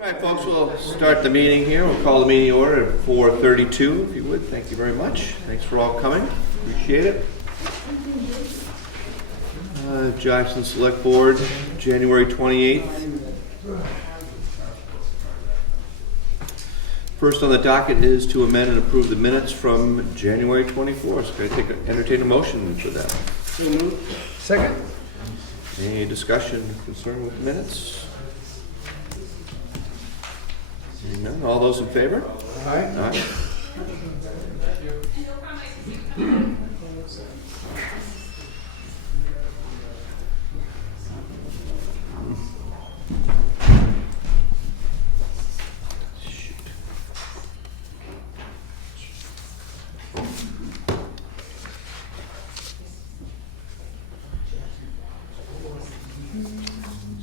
All right, folks, we'll start the meeting here. We'll call the meeting order at 4:32, if you would. Thank you very much. Thanks for all coming. Appreciate it. Jackson Select Board, January 28th. First on the docket is to amend and approve the minutes from January 24th. Can I entertain a motion for that? Second. Any discussion, concern with the minutes? Seeing none. All those in favor? Aye. Aye.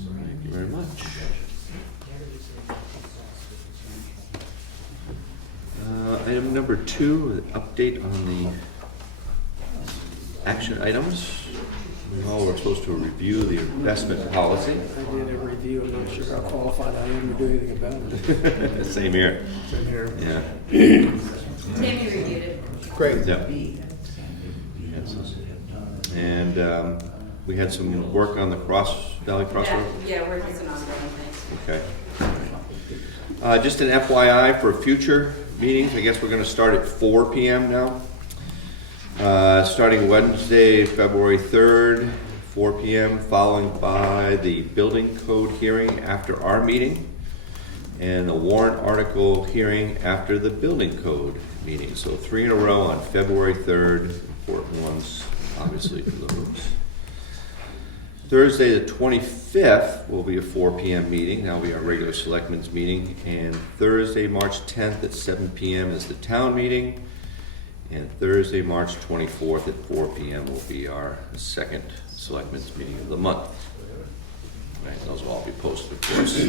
Thank you very much. Item number 2, update on the action items. We all were supposed to review the investment policy. I did a review. I'm not sure how qualified I am to do anything about it. Same here. Same here. Yeah. Tammy reviewed it. Great. Yeah. And we had some work on the Valley Crossroad. Yeah, we're just an ongoing thing. Okay. Just an FYI for future meetings, I guess we're going to start at 4 p.m. now. Starting Wednesday, February 3rd, 4 p.m., following by the building code hearing after our meeting, and the warrant article hearing after the building code meeting. So 3 in a row on February 3rd, important ones, obviously, for the rooms. Thursday the 25th will be a 4 p.m. meeting. That'll be our regular Selectmen's meeting. And Thursday, March 10th at 7 p.m. is the town meeting. And Thursday, March 24th at 4 p.m. will be our second Selectmen's meeting of the month. Right, those will all be posted, of course.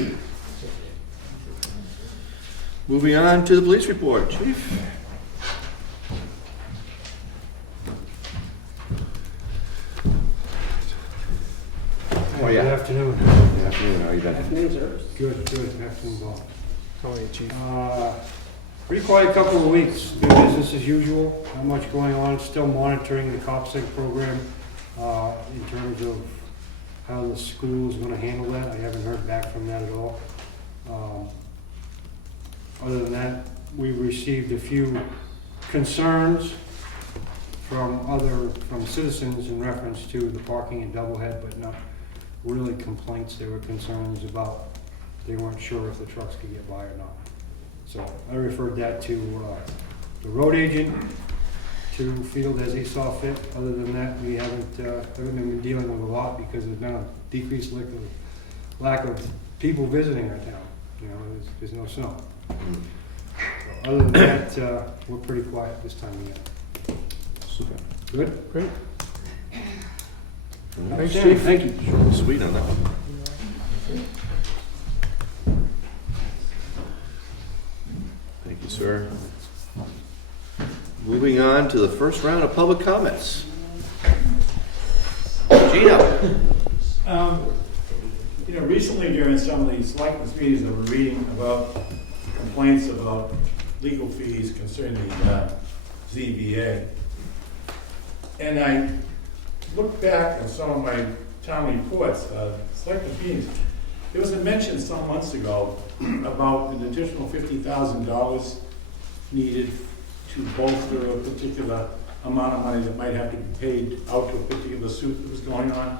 Moving on to the police report, Chief. Good afternoon. Good afternoon. How are you doing? Afternoon, sir. Good. Afternoon, Bob. How are you, Chief? Pretty quiet couple of weeks. Business as usual. Not much going on. Still monitoring the CopSync program in terms of how the school is going to handle that. I haven't heard back from that at all. Other than that, we received a few concerns from citizens in reference to the parking in Doublehead, but not really complaints. There were concerns about they weren't sure if the trucks could get by or not. So I referred that to the road agent to field as he saw fit. Other than that, we haven't been dealing with a lot because there's been a decreased lack of people visiting our town. You know, there's no snow. So other than that, we're pretty quiet this time of year. Super. Good? Great. Thanks, Chief. Thank you. Short and sweet on that one. Thank you, sir. Moving on to the first round of public comments. Gino. Recently during some of these selectmen's meetings, I was reading about complaints about legal fees concerning the ZBA. And I looked back at some of my town reports, selectmen's meetings. There was a mention some months ago about an additional $50,000 needed to bolster a particular amount of money that might have to be paid out to a particular suit that was going on.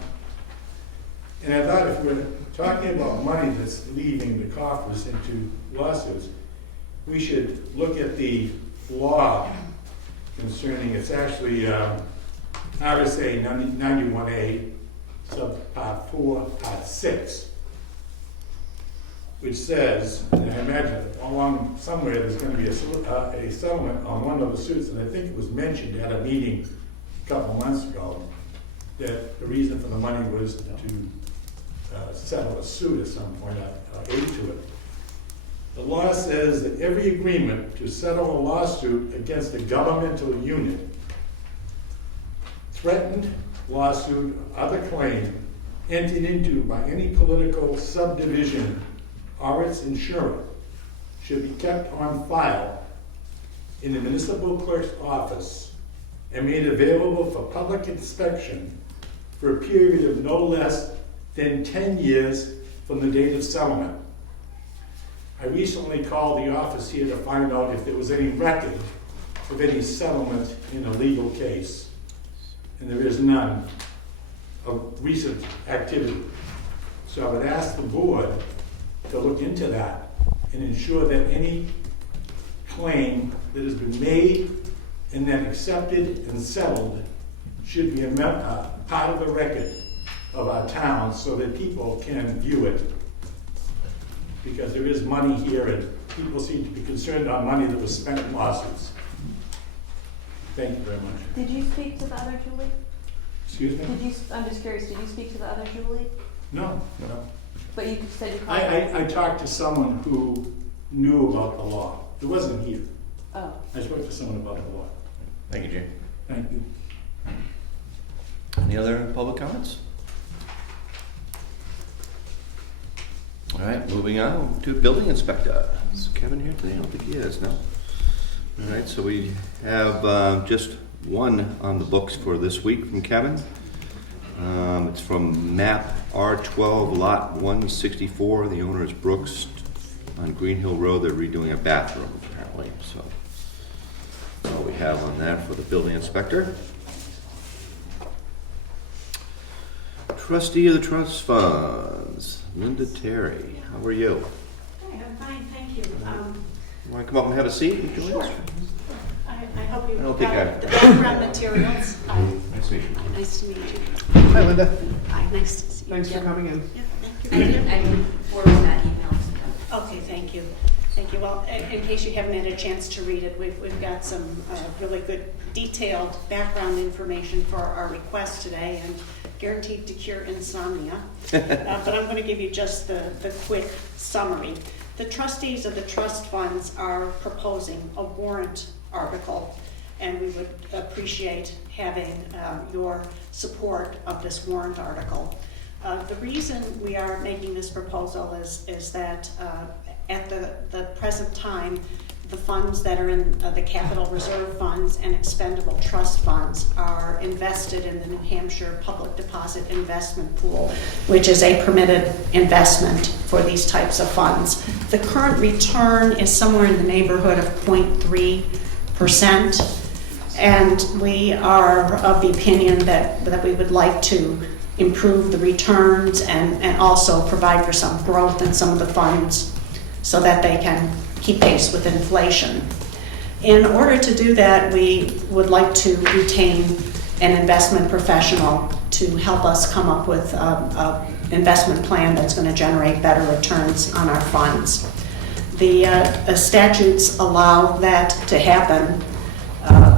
And I thought if we're talking about money that's leaving the coffers into lawsuits, we should look at the law concerning, it's actually RSA 91A, subpart 4, part 6, which says, and I imagine along somewhere there's going to be a settlement on one of the suits, and I think it was mentioned at a meeting a couple months ago, that the reason for the money was to settle a suit at some point, aid to it. The law says that every agreement to settle a lawsuit against a governmental unit, threatened lawsuit, other claim, entered into by any political subdivision or its insurer should be kept on file in the municipal clerk's office and made available for public inspection for a period of no less than 10 years from the date of settlement. I recently called the office here to find out if there was any record of any settlement in a legal case, and there is none of recent activity. So I would ask the board to look into that and ensure that any claim that has been made and then accepted and settled should be a part of the record of our town so that people can view it. Because there is money here and people seem to be concerned about money that was spent in lawsuits. Thank you very much. Did you speak to the other Julie? Excuse me? I'm just curious, did you speak to the other Julie? No. But you said you called. I talked to someone who knew about the law. It wasn't here. Oh. I spoke to someone about the law. Thank you, Jane. Thank you. Any other public comments? All right, moving on to building inspector. Is Kevin here today? I don't think he is, no? All right, so we have just one on the books for this week from Kevin. It's from map R12 lot 164. The owner is Brooks on Green Hill Road. They're redoing a bathroom apparently. So that's all we have on that for the building inspector. Trustee of the trust funds, Linda Terry. How are you? Hi, I'm fine, thank you. You want to come up and have a seat? and join us? Sure. I hope you I don't think got the background materials. Nice to meet you. Nice to meet you. Hi, Linda. Hi, nice to see you. Thanks for coming in. Yeah, I thank you. can forward that email to them. Okay, thank you. Thank you. Well, in case you haven't had a chance to read it, we've got some really good detailed background information for our request today and guaranteed to cure insomnia. But I'm going to give you just the quick summary. The trustees of the trust funds are proposing a warrant article, and we would appreciate having your support of this warrant article. The reason we are making this proposal is that at the present time, the funds that are in the capital reserve funds and expendable trust funds are invested in the New Hampshire Public Deposit Investment Pool, which is a permitted investment for these types of funds. The current return is somewhere in the neighborhood of 0.3%, and we are of the opinion that we would like to improve the returns and also provide for some growth in some of the funds so that they can keep pace with inflation. In order to do that, we would like to retain an investment professional to help us come up with an investment plan that's going to generate better returns on our funds. The statutes allow that to happen.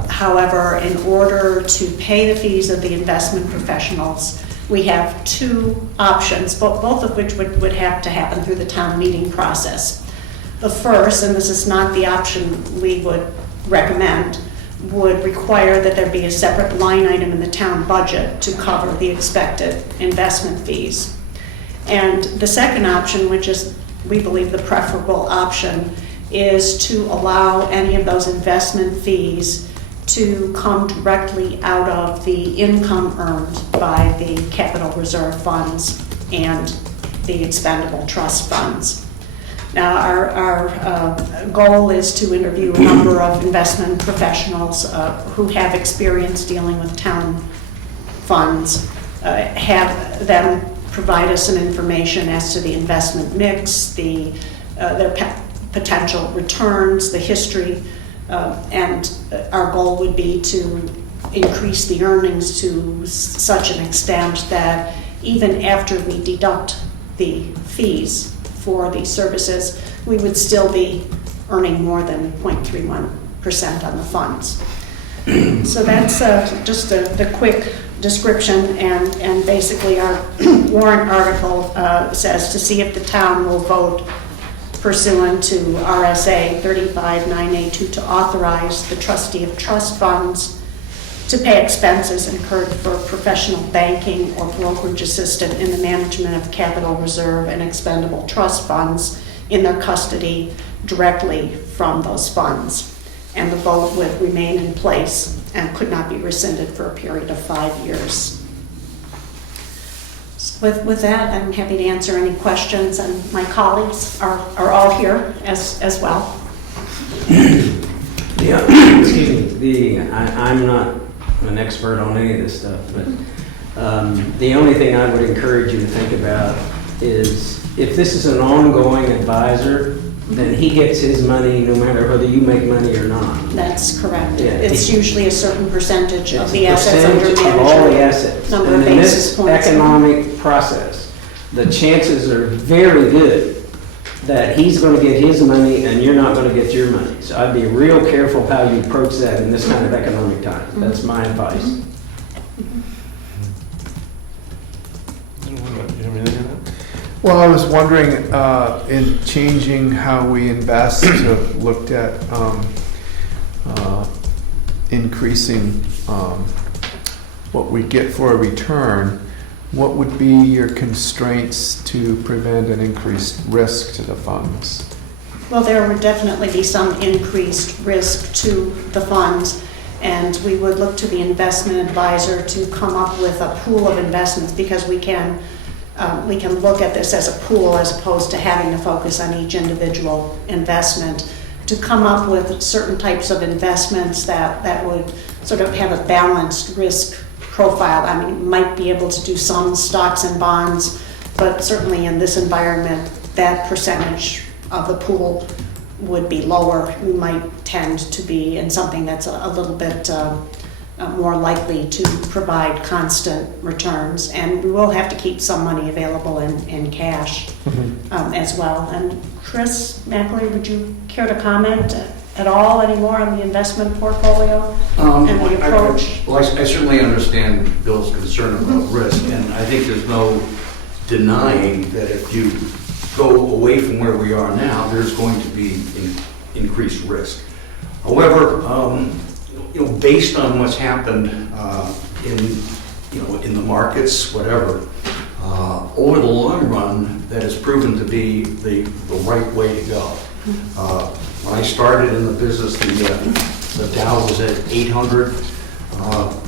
However, in order to pay the fees of the investment professionals, we have two options, both of which would have to happen through the town meeting process. The first, and this is not the option we would recommend, would require that there be a separate line item in the town budget to cover the expected investment fees. And the second option, which is, we believe, the preferable option, is to allow any of those investment fees to come directly out of the income earned by the capital reserve funds and the expendable trust funds. Now, our goal is to interview a number of investment professionals who have experience dealing with town funds, have them provide us some information as to the investment mix, their potential returns, the history, and our goal would be to increase the earnings to such an extent that even after we deduct the fees for these services, we would still be earning more than 0.31% on the funds. So that's just the quick description, and basically our warrant article says to see if the town will vote pursuant to RSA 35982 to authorize the trustee of trust funds to pay expenses incurred for professional banking or brokerage assistant in the management of capital reserve and expendable trust funds in their custody directly from those funds. And the vote would remain in place and could not be rescinded for a period of 5 years. With that, I'm happy to answer any questions, and my colleagues are all here as well. Yeah, excuse me. I'm not an expert on any of this stuff, but the only thing I would encourage you to think about is if this is an ongoing advisor, then he gets his money no matter whether you make money or not. That's correct. Yeah. It's usually a certain percentage of It's the a assets under percentage management. of all the assets. Number And of in basis this points. economic process, the chances are very good that he's going to get his money and you're not going to get your money. So I'd be real careful how you approach that in this kind of economic time. That's my advice. Well, I was wondering, in changing how we invest, looked at increasing what we get for a return. What would be your constraints to prevent an increased risk to the funds? Well, there would definitely be some increased risk to the funds, and we would look to the investment advisor to come up with a pool of investments, because we can look at this as a pool as opposed to having to focus on each individual investment, to come up with certain types of investments that would sort of have a balanced risk profile. I mean, might be able to do some stocks and bonds, but certainly in this environment, that percentage of the pool would be lower. We might tend to be in something that's a little bit more likely to provide constant returns, and we will have to keep some money available in cash as well. And Chris Mackley, would you care to comment at all anymore on the investment portfolio and the approach? Well, I certainly understand Bill's concern about risk, and I think there's no denying that if you go away from where we are now, there's going to be increased risk. However, based on what's happened in the markets, whatever, over the long run, that has proven to be the right way to go. When I started in the business, the Dow was at 800.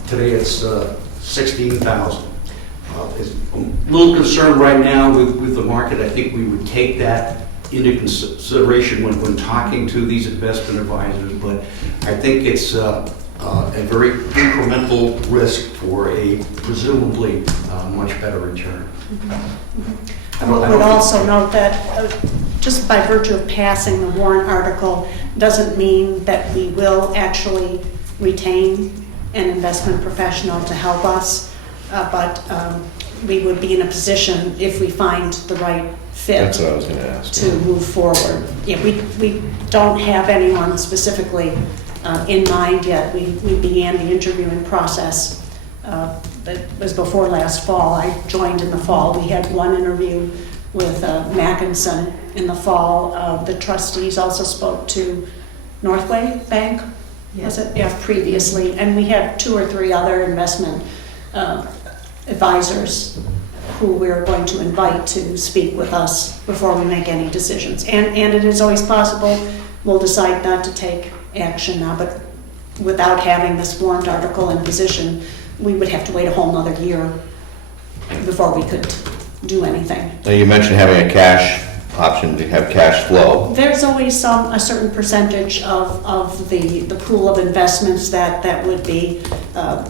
Today it's 16,000. I'm a little concerned right now with the market. I think we would take that into consideration when talking to these investment advisors, but I think it's a very incremental risk for a presumably much better return. I would also note that just by virtue of passing the warrant article doesn't mean that we will actually retain an investment professional to help us, but we would be in a position, if we find the right fit, That's what I was going to ask. to move forward. Yeah, we don't have anyone specifically in mind yet. We began the interviewing process. That was before last fall. I joined in the fall. We had one interview with Mackinson in the fall. The trustees also spoke to Northway Bank, was it? Yeah, previously. And we had 2 or 3 other investment advisors who we're going to invite to speak with us before we make any decisions. And it is always possible we'll decide not to take action now, but without having this warrant article in position, we would have to wait a whole nother year before we could do anything. Now, you mentioned having a cash option to have cash flow. There's always a certain percentage of the pool of investments that would be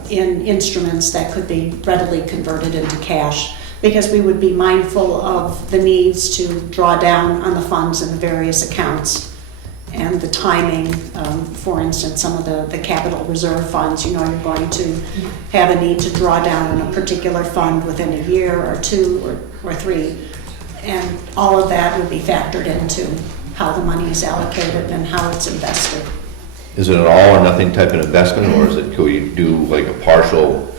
in instruments that could be readily converted into cash, because we would be mindful of the needs to draw down on the funds in the various accounts and the timing. For instance, some of the capital reserve funds, you're going to have a need to draw down on a particular fund within a year or 2 or 3. And all of that would be factored into how the money is allocated and how it's invested. Is it an all or nothing type of investment, or is it, could we do like a partial,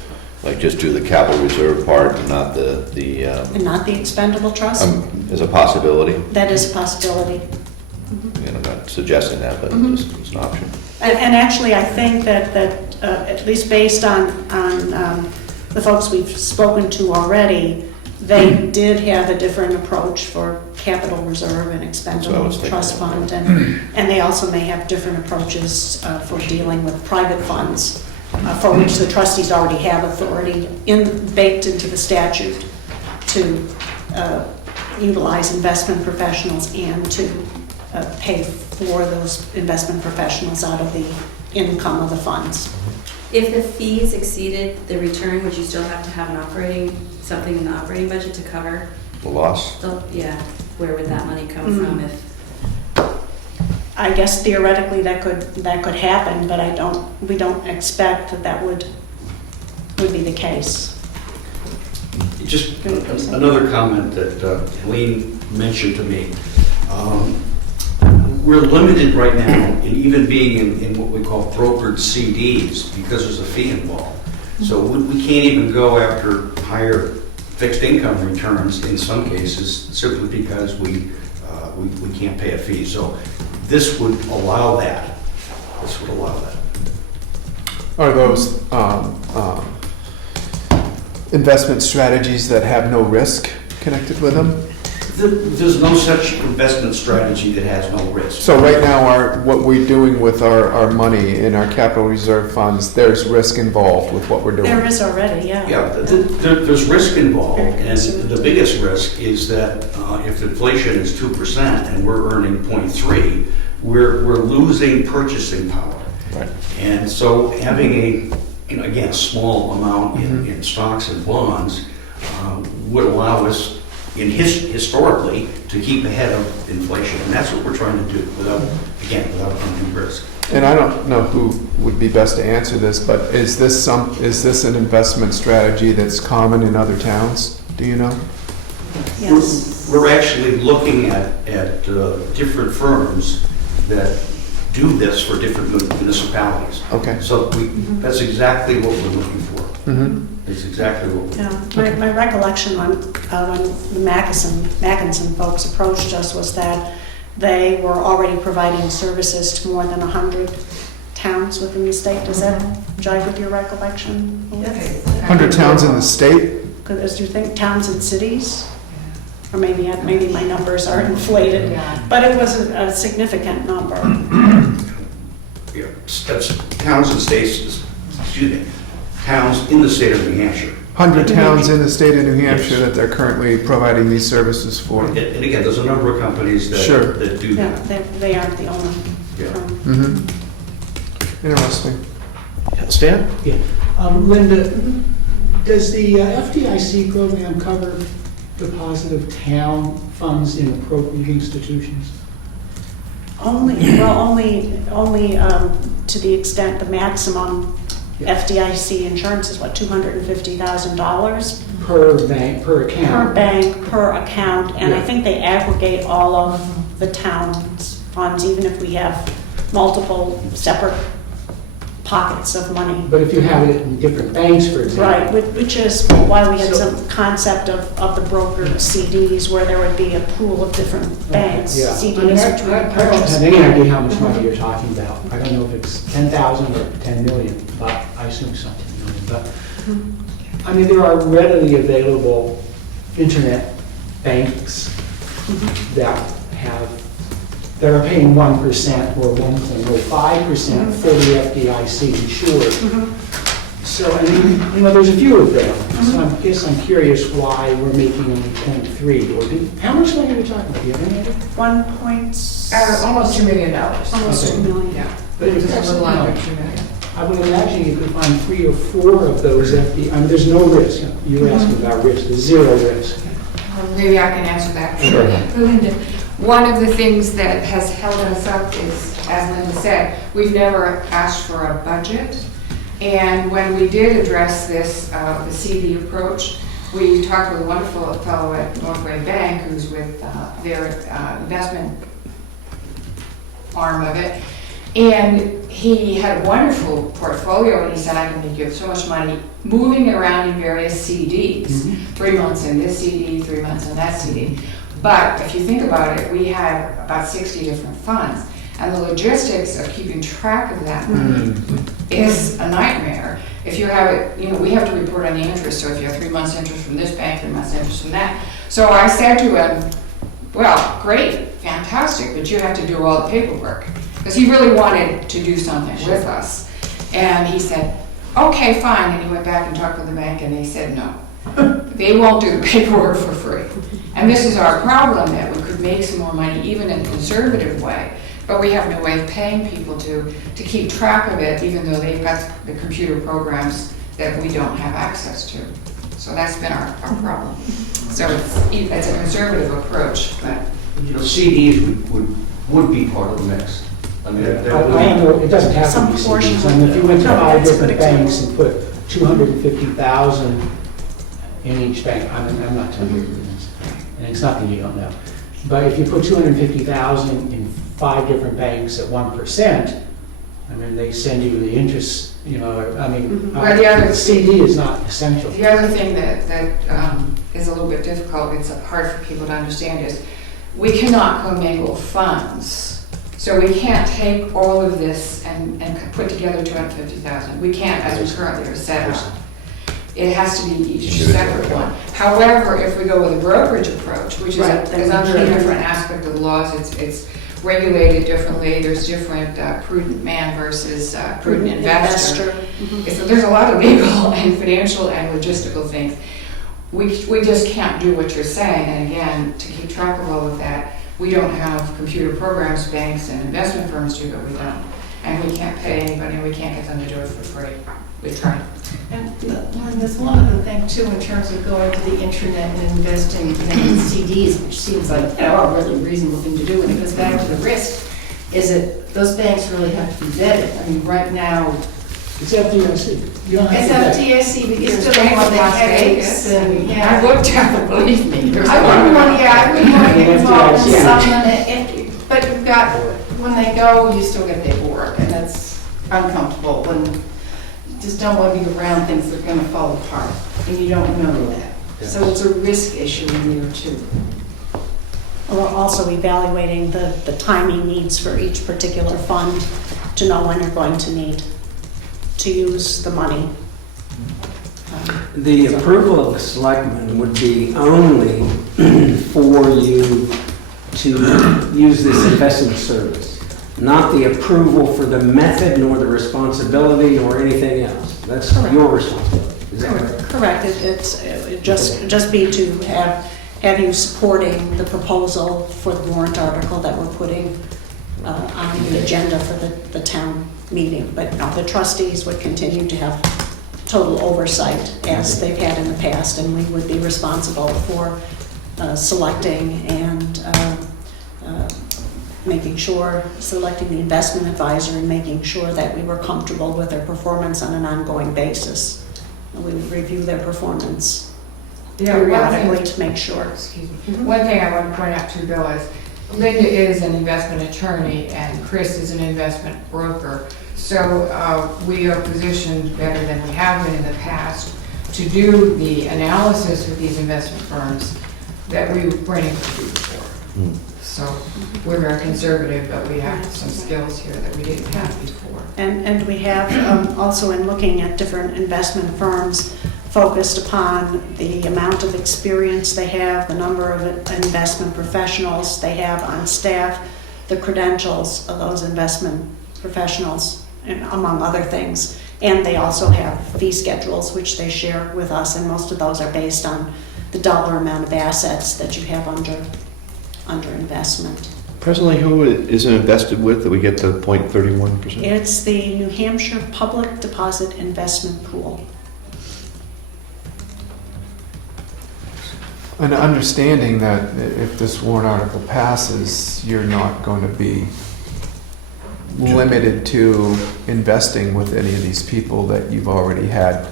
like just do the capital reserve part and not the And not the expendable trust? is a possibility? That is a possibility. I'm not suggesting that, but just it's an option. And actually, I think that at least based on the folks we've spoken to already, they did have a different approach for capital reserve and That's what I was expendable trust thinking. fund. And they also may have different approaches for dealing with private funds, for which the trustees already have authority baked into the statute to utilize investment professionals and to pay for those investment professionals out of the income of the funds. If the fees exceeded the return, would you still have to have something in the operating budget to cover? The loss? Yeah, where would that money come from if? I guess theoretically that could happen, but we don't expect that would be the case. Just another comment that Helene mentioned to me. We're limited right now in even being in what we call brokered CDs because there's a fee involved. So we can't even go after higher fixed income returns in some cases simply because we can't pay a fee. So this would allow that. This would allow that. Are those investment strategies that have no risk connected with them? There's no such investment strategy that has no risk. So right now, what we're doing with our money in our capital reserve funds, there's risk involved with what we're doing. There is already, yeah. Yeah, there's risk involved, and the biggest risk is that if inflation is 2% and we're earning 0.3, we're losing purchasing power. Right. And so having again, a small amount in stocks and bonds would allow us, historically, to keep ahead of inflation, and that's what we're trying to do without undue risk. And I don't know who would be best to answer this, but is this an investment strategy that's common in other towns? Do you know? Yes. We're actually looking at different firms that do this for different municipalities. Okay. So that's exactly what we're looking for. Mm-hmm. It's exactly what we're Yeah. My recollection when the Mackinson folks approached us was that they were already providing services to more than 100 towns within the state. Does that jive with your recollection? 100 towns in the state? Do you think towns and cities? Or maybe my numbers are inflated, but it was a significant number. Yeah, that's towns and states, towns in the state of New Hampshire. 100 towns in the state of New Hampshire that they're currently providing these services for. And again, there's a number of companies that, Sure. that do Yeah, that. they aren't the only Yeah. firm. Mm-hmm. Interesting. Stan? Yeah. Linda, does the FDIC program cover deposit of town funds in appropriate institutions? Only to the extent the maximum FDIC insurance is what, $250,000? Per bank, per account? Per bank, per account, and I Yeah. think they aggregate all of the town's funds, even if we have multiple separate pockets of money. But if you have it in different banks, for example? Right, which is why we had some concept of the brokered CDs, where there would be a pool of different banks, Yeah. CDs, I mean, which we I would don't purchase. have any idea how much money you're talking about. I don't know if it's 10,000 or 10 million, but I assume something million. But, I mean, there are readily available internet banks that are paying 1% or 1.05% for the FDIC insured. So, I mean, there's a few of them. So I guess I'm curious why we're making only 0.3. How much money are we talking about? Do you have any idea? 1 point. Almost $2 million. Almost Okay. 2 million. Yeah. But if Just that's, a little you know, under 2 million. I would imagine you could find 3 or 4 of those FD. I mean, there's no risk. You were asking about risk. There's zero risk. Maybe I can answer that. Sure. Linda, one of the things that has held us up is, as Linda said, we've never asked for a budget. And when we did address this, the CD approach, we talked with a wonderful fellow at Northway Bank who's with their investment arm of it. And he had a wonderful portfolio, and he said, I can give so much money moving it around in various CDs. 3 months in this CD, 3 months in that CD. But if you think about it, we had about 60 different funds. And the logistics of keeping track of that money is a nightmare. If you have it, we have to report on the interest. So if you have 3 months interest from this bank, 3 months interest from that. So I said to him, well, great, fantastic, but you have to do all the paperwork. Because he really wanted to do something with us. And he said, okay, fine, and he went back and talked with the bank, and they said no. They won't do the paperwork for free. And this is our problem, that we could make some more money, even in a conservative way, but we have no way of paying people to keep track of it, even though they've got the computer programs that we don't have access to. So that's been our problem. So it's a conservative approach, but. CDs would be part of the mix. I mean, I don't know, it doesn't have to be Some portion CDs. I mean, if you went to No, 5 that's a different good banks example. and put 250,000 in each bank, I'm not telling you, and it's nothing you don't know. But if you put 250,000 in 5 different banks at 1%, I mean, they send you the interest, you know, I mean, Well, the other- CD is not essential. The other thing that is a little bit difficult, it's hard for people to understand, is we cannot commingle funds. So we can't take all of this and put together 250,000. We can't, as we currently are set up. It has to be each separate one. However, if we go with a brokerage approach, which is Right, then is we under a can. different aspect of the laws, it's regulated differently. There's different prudent man versus prudent investor. So there's a lot of legal and financial and logistical things. We just can't do what you're saying. And again, to keep track of all of that, we don't have computer programs, banks and investment firms do, but we don't. And we can't pay anybody, and we can't get them to do it for free. We try. And there's one other thing too, in terms of going to the internet and investing in CDs, which seems like a really reasonable thing to do. And it goes back to the risk, is that those banks really have to be vetted. I mean, right now, It's FDIC. You don't it's have to vet. FDIC, but you There's still don't want the Las headaches Vegas. and, I yeah. looked at it, believe me. There's I a lot wouldn't of- want, yeah, I wouldn't want to get involved in Yeah. something, but you've got, when they go, you still get paperwork, and that's uncomfortable, and you just don't want to be around things that are gonna fall apart, and you don't know that. So it's a risk issue in there too. We're also evaluating the timing needs for each particular fund to know when you're going to need to use the money. The approval of the selectmen would be only for you to use this investment service, not the approval for the method, nor the responsibility, nor anything else. That's Correct. your responsibility. Is that correct? Correct, it just be to have you supporting the proposal for the warrant article that we're putting on the agenda for the town meeting. But no, the trustees would continue to have total oversight as they've had in the past, and we would be responsible for selecting and making sure, selecting the investment advisor and making sure that we were comfortable with their performance on an ongoing basis. And we would review their performance Yeah, one periodically thing, to make sure. excuse me. One thing I want to point out too, Bill, is Linda is an investment attorney and Chris is an investment broker. So we are positioned better than we have been in the past to do the analysis with these investment firms that we were bringing before. So we're very conservative, but we have some skills here that we didn't have before. And we have also, in looking at different investment firms, focused upon the amount of experience they have, the number of investment professionals they have on staff, the credentials of those investment professionals, and among other things. And they also have fee schedules, which they share with us, and most of those are based on the dollar amount of assets that you have under investment. Presently, who is it invested with that we get the 0.31%? It's the New Hampshire Public Deposit Investment Pool. An understanding that if this warrant article passes, you're not going to be limited to investing with any of these people that you've already had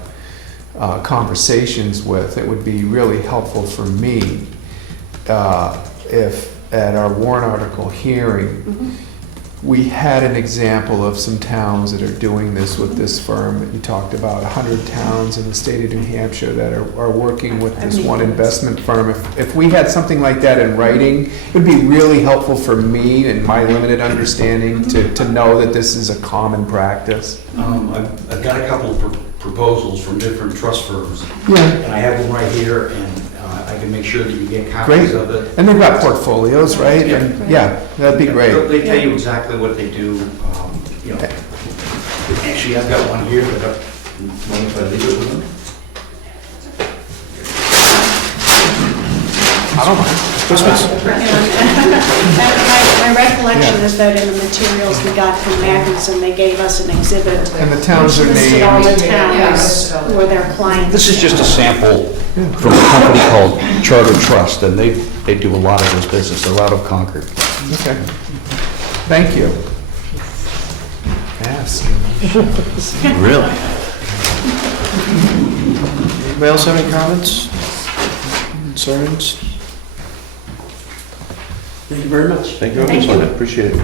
conversations with. It would be really helpful for me if at our warrant article hearing, we had an example of some towns that are doing this with this firm that you talked about, 100 towns in the state of New Hampshire that are working with this one investment firm. If we had something like that in writing, it would be really helpful for me and my limited understanding to know that this is a common practice. I've got a couple of proposals from different trust firms. Yeah. And I have them right here, and I can make sure that you get Great. copies of it. And they've got portfolios, right? And, yeah, that'd be great. They tell you exactly what they do, you know. Actually, I've got one here, but one if I leave it with them. I don't mind. Christmas. My recollection is that in the materials we got from Magnuson, they gave us an exhibit. And the towns are Listed all named. the towns where their clients. This is just a sample from a company called Charter Trust, and they do a lot of this business. They're out of Concord. Okay. Thank you. Yes. Really? Anybody else have any comments? Concerns? Thank you very much. Thank you very much, Linda. Appreciate it.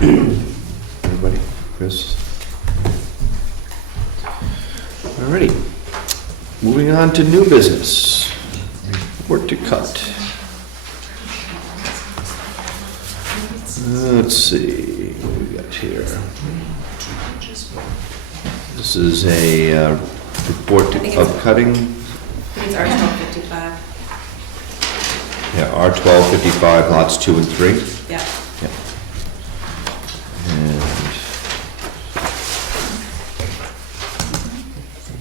Everybody, Chris. Alrighty. Moving on to new business. Report to cut. Let's see what we got here. This is a report I think of it's- cutting. I think it's R-1255. Yeah, R-1255, lots 2 and 3. Yeah. Yep. And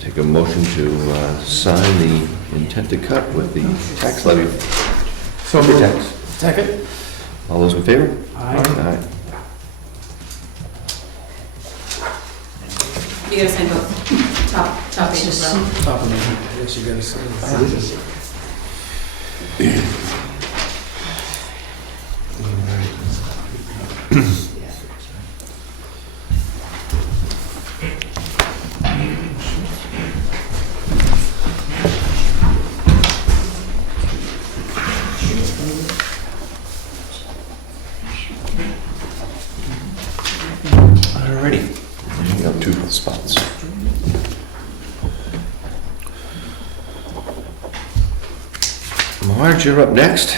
take a motion to sign the intent to cut with the tax levy. So moved. Tax. Second? All those in favor? Aye. Aye. You gotta sign both top page as well. Top of me, yes, you gotta say. Alrighty. You got 2 spots. Marge, you're up next.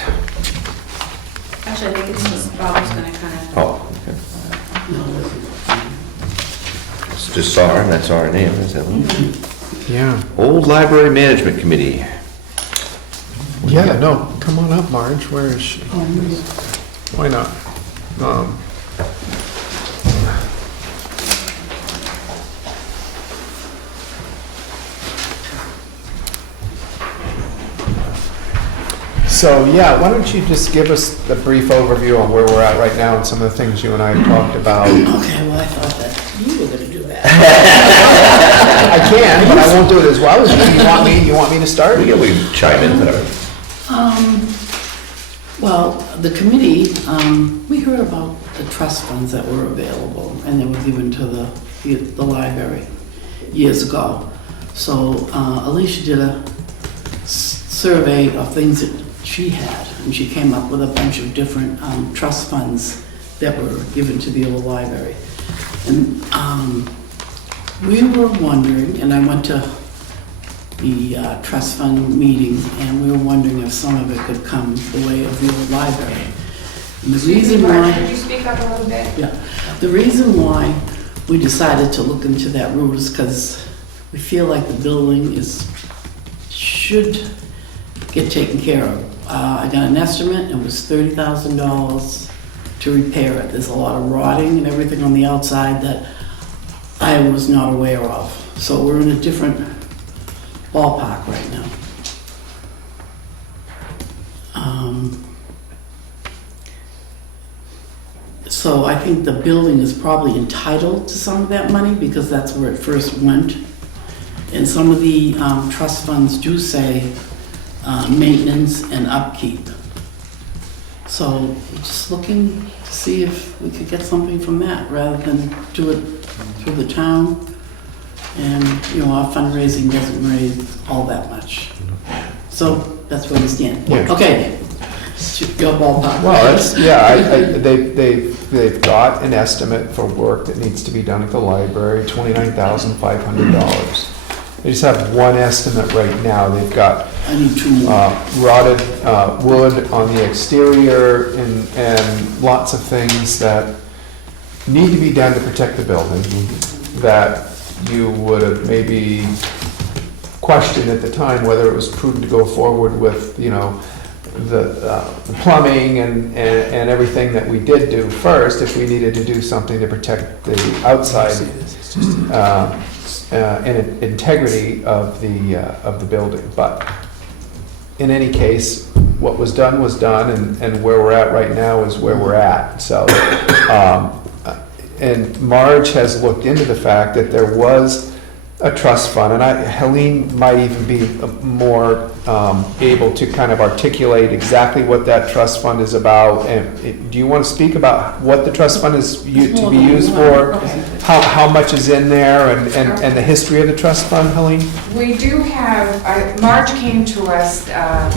Actually, I think it's just Bob's gonna kind of. Oh, okay. Just saw her, and that's our name, is that one? Yeah. Old Library Management Committee. Yeah, no, come on up, Marge. Where is she? Why not? So, yeah, why don't you just give us the brief overview on where we're at right now and some of the things you and I talked about. Okay, well, I thought that you were gonna do that. I can, but I won't do it as well as you. You want me to start? We can chime in, whatever. Well, the committee, we heard about the trust funds that were available and they were given to the library years ago. So Alicia did a survey of things that she had, and she came up with a bunch of different trust funds that were given to the old library. And we were wondering, and I went to the trust fund meeting, and we were wondering if some of it could come the way of the old library. And the reason why... Could you speak up a little bit? Yeah, the reason why we decided to look into that route is because we feel like the building should get taken care of. I got an estimate, it was $30,000 to repair it. There's a lot of rotting and everything on the outside that I was not aware of. So we're in a different ballpark right now. So I think the building is probably entitled to some of that money because that's where it first went. And some of the trust funds do say maintenance and upkeep. So we're just looking to see if we could get something from that rather than do it through the town. And, you know, our fundraising doesn't raise all that much. So that's where we stand. Yeah. Okay, your ballpark. Well, that's, yeah, they've got an estimate for work that needs to be done at the library, $29,500. They just have one estimate right now. They've got I need 2 more. rotted wood on the exterior and lots of things that need to be done to protect the building that you would have maybe questioned at the time whether it was prudent to go forward with, you know, the plumbing and everything that we did do first, if we needed to do something to protect the outside and integrity of the building. But in any case, what was done, and where we're at right now is where we're at. So, and Marge has looked into the fact that there was a trust fund, and Helene might even be more able to kind of articulate exactly what that trust fund is about. And do you want to speak about what the trust fund is to be used for? How much is in there, and the history of the trust fund, Helene? We do have, Marge came to us, I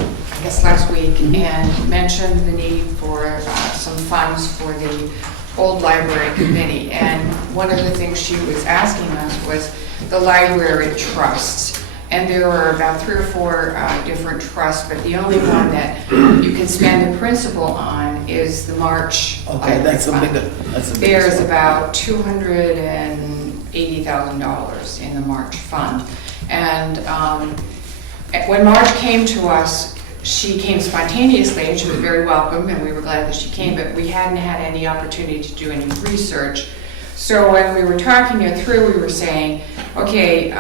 guess last week, and mentioned the need for some funds for the old library committee. And one of the things she was asking us was the library trusts. And there are about 3 or 4 different trusts, but the only one that you can spend the principal on is the March Library Fund. There's about $280,000 in the March fund. And when Marge came to us, she came spontaneously, and she was very welcome, and we were glad that she came, but we hadn't had any opportunity to do any research. So when we were talking it through, we were saying, okay,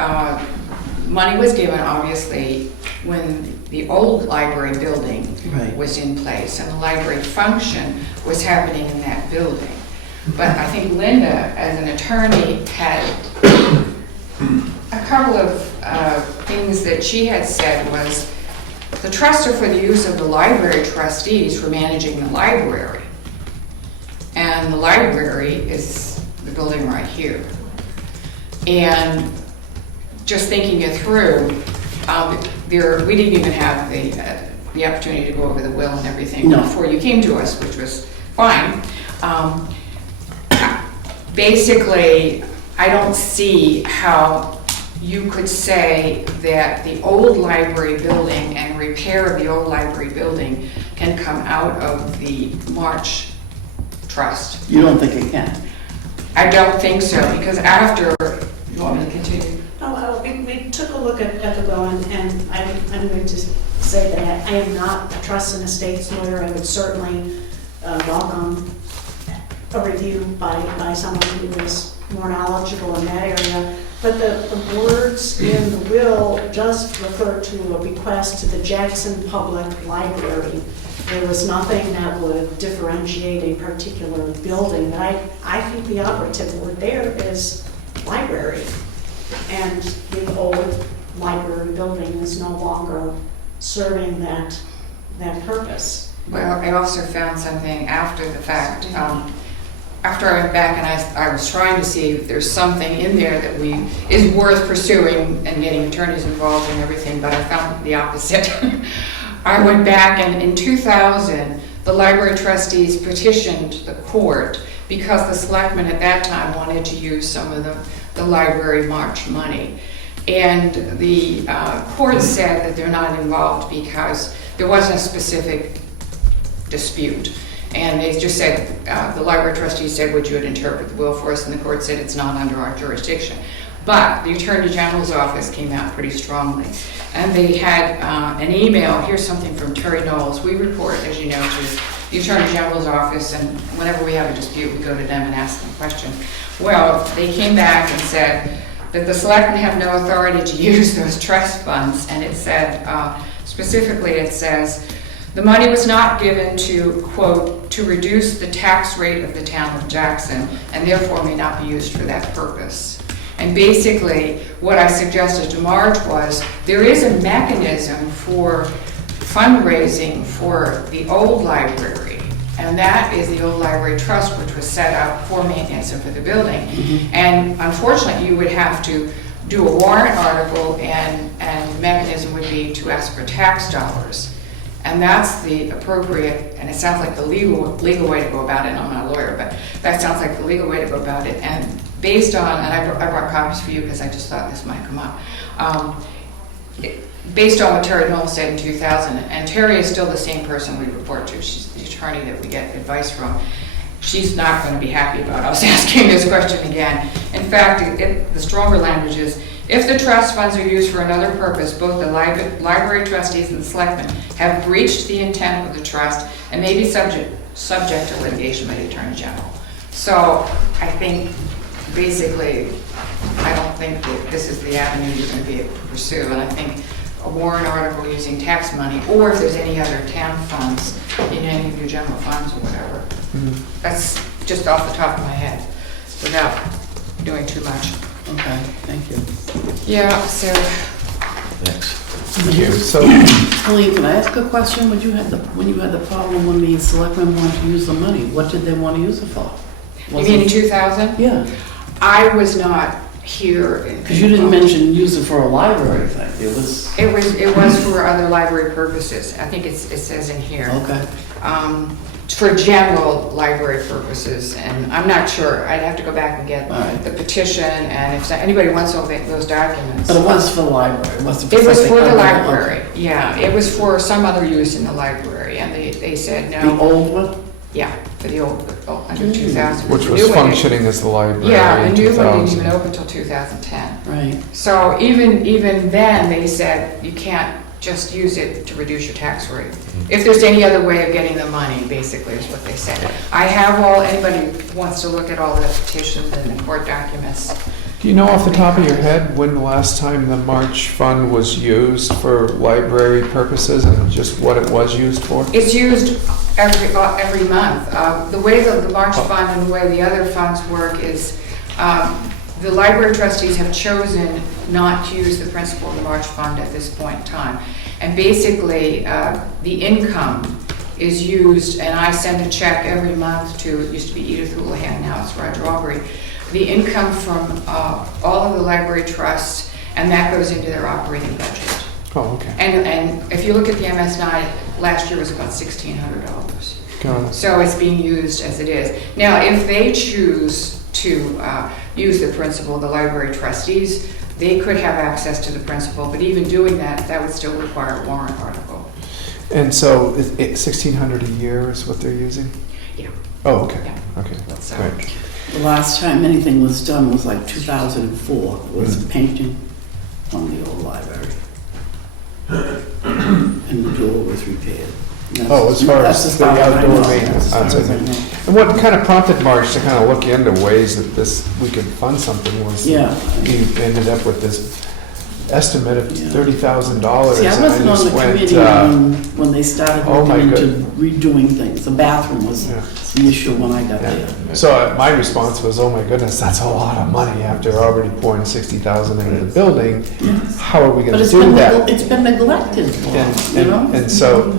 money was given, obviously, when the old library building was in place, and the library function was happening in that building. But I think Linda, as an attorney, had a couple of things that she had said was, the trusts are for the use of the library trustees for managing the library. And the library is the building right here. And just thinking it through, we didn't even have the opportunity to go over the will and everything before you came to us, which was fine. Basically, I don't see how you could say that the old library building and repair of the old library building can come out of the March Trust. You don't think it can? I don't think so, because after, you want me to continue? We took a look at the bill, and I'm going to say that I am not a trust and estates lawyer. I would certainly welcome a review by someone who is more knowledgeable in that area. But the words in the will just refer to a request to the Jackson Public Library. There was nothing that would differentiate a particular building. But I think the operative word there is library. And the old library building is no longer serving that purpose. Well, I also found something after the fact. After I went back and I was trying to see if there's something in there that is worth pursuing and getting attorneys involved and everything, but I found the opposite. I went back, and in 2000, the library trustees petitioned the court because the selectmen at that time wanted to use some of the library March money. And the court said that they're not involved because there wasn't a specific dispute. And they just said, the library trustees said, would you interpret the will for us? And the court said it's not under our jurisdiction. But the Attorney General's office came out pretty strongly. And they had an email, here's something from Terry Knowles. We report, as you know, to the Attorney General's office, and whenever we have a dispute, we go to them and ask them questions. Well, they came back and said that the selectmen have no authority to use those trust funds. And it said, specifically it says, the money was not given to, quote, to reduce the tax rate of the town of Jackson, and therefore may not be used for that purpose. And basically, what I suggested to Marge was, there is a mechanism for fundraising for the old library, and that is the old library trust, which was set up for maintenance and for the building. And unfortunately, you would have to do a warrant article, and the mechanism would be to ask for tax dollars. And that's the appropriate, and it sounds like the legal way to go about it, and I'm not a lawyer, but that sounds like the legal way to go about it. And based on, and I brought copies for you because I just thought this might come up, based on what Terry Knowles said in 2000, and Terry is still the same person we report to, she's the attorney that we get advice from, she's not going to be happy about us asking this question again. In fact, the stronger language is, If the trust funds are used for another purpose, both the library trustees and the selectmen have breached the intent of the trust and may be subject to litigation by the Attorney General. So I think, basically, I don't think that this is the avenue you're going to be able to pursue. And I think a warrant article using tax money, or if there's any other town funds, in any of your general funds or whatever. That's just off the top of my head, without doing too much. Okay, thank you. Yeah, so, Thank you. So, Colleen, can I ask a question? When you had the problem when the selectmen wanted to use the money, what did they want to use it for? you mean in 2000? Yeah, I was not here. because you didn't mention use it for a library thing. It was, It was for other library purposes. I think it says in here. okay. For general library purposes, and I'm not sure. I'd have to go back and get All right. the petition, and if anybody wants those documents. But it was for the library, it wasn't for It was something for the other than- library, yeah. It was for some other use in the library, and they said The no. old one? Yeah, for the old, under 2000. which The was new one- functioning as the library Yeah, the in new one didn't 2000. even open until 2010. Right. So even then, they said you can't just use it to reduce your tax rate. If there's any other way of getting the money, basically, is what they said. I have anybody who wants to look at all the petitions and the court documents. Do you know off the top of your head when the last time the March Fund was used for library purposes and just what it was used for? It's used every month. The way the March Fund and the way the other funds work is the library trustees have chosen not to use the principal of the March Fund at this point in time. And basically, the income is used, and I send a check every month to, it used to be Edith Houlihan, now it's Roger Aubrey, the income from all of the library trusts, and that goes into their operating budget. Oh, okay. And if you look at the MS9, last year was about $1,600. Got it. So it's being used as it is. Now, if they choose to use the principal, the library trustees, they could have access to the principal, but even doing that, that would still require a warrant article. And so $1,600 a year is what they're using? Yeah. Oh, okay. Yeah. Okay, So- great. The last time anything was done was like 2004, was painting on the old library. And the door was repaired. And Oh, as far that's as far the I outdoor know. maintenance, That's as far as I know. And what kind of prompted Marge to kind of look into ways that we could fund something was Yeah. he ended up with this estimate of Yeah. $30,000. See, I and wasn't on just the went, committee when they started oh my looking into redoing things. The bathroom was Yeah. the issue when I got Yeah. there. So my response was, oh my goodness, that's a lot of money after already pouring $60,000 into the building. Yes. How are we going But to it's do been, that? it's been neglected, you know? And so